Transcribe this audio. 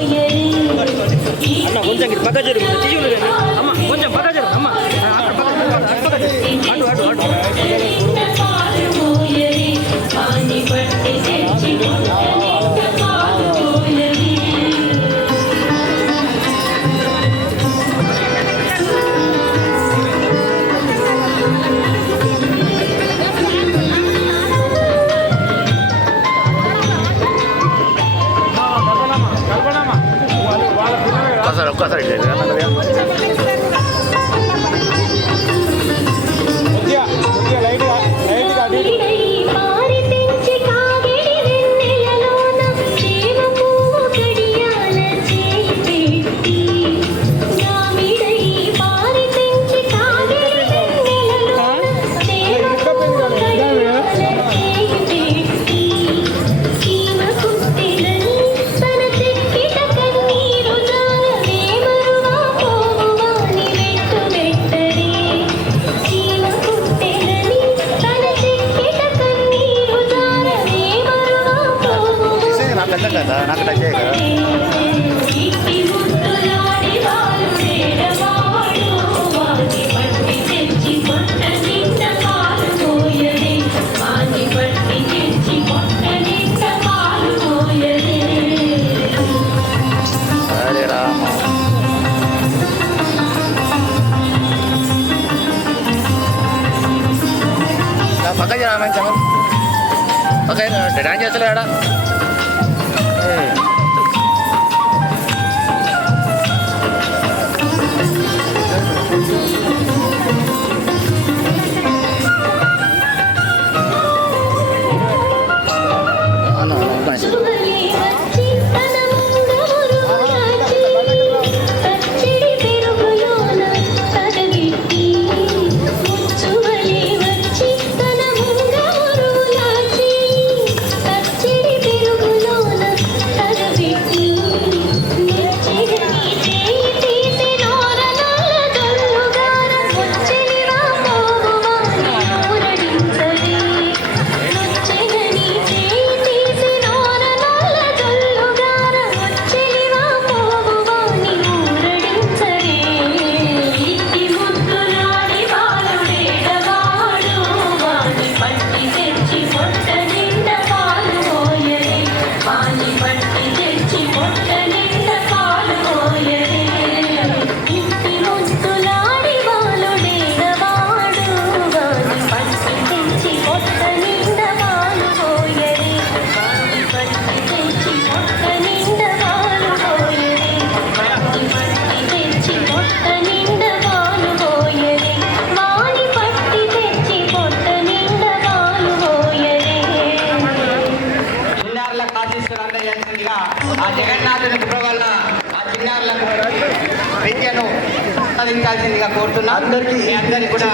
అన్న కొంచెం పక్క జరుగు తీయులు అమ్మ కొంచెం పక్క జరుగు అమ్మ అటు అటు అటు ఒక్కసారి కదా నాకు టచ్ అయ్యే కదా అరే రామ పక్క మంచి ఓకే డాన్స్ చేస్తలేడా ఆ జగన్నాథుని కృప వల్ల ఆ చిన్నారులకు విద్యను సాధించాల్సిందిగా కోరుతున్నాం. అందరికీ కూడా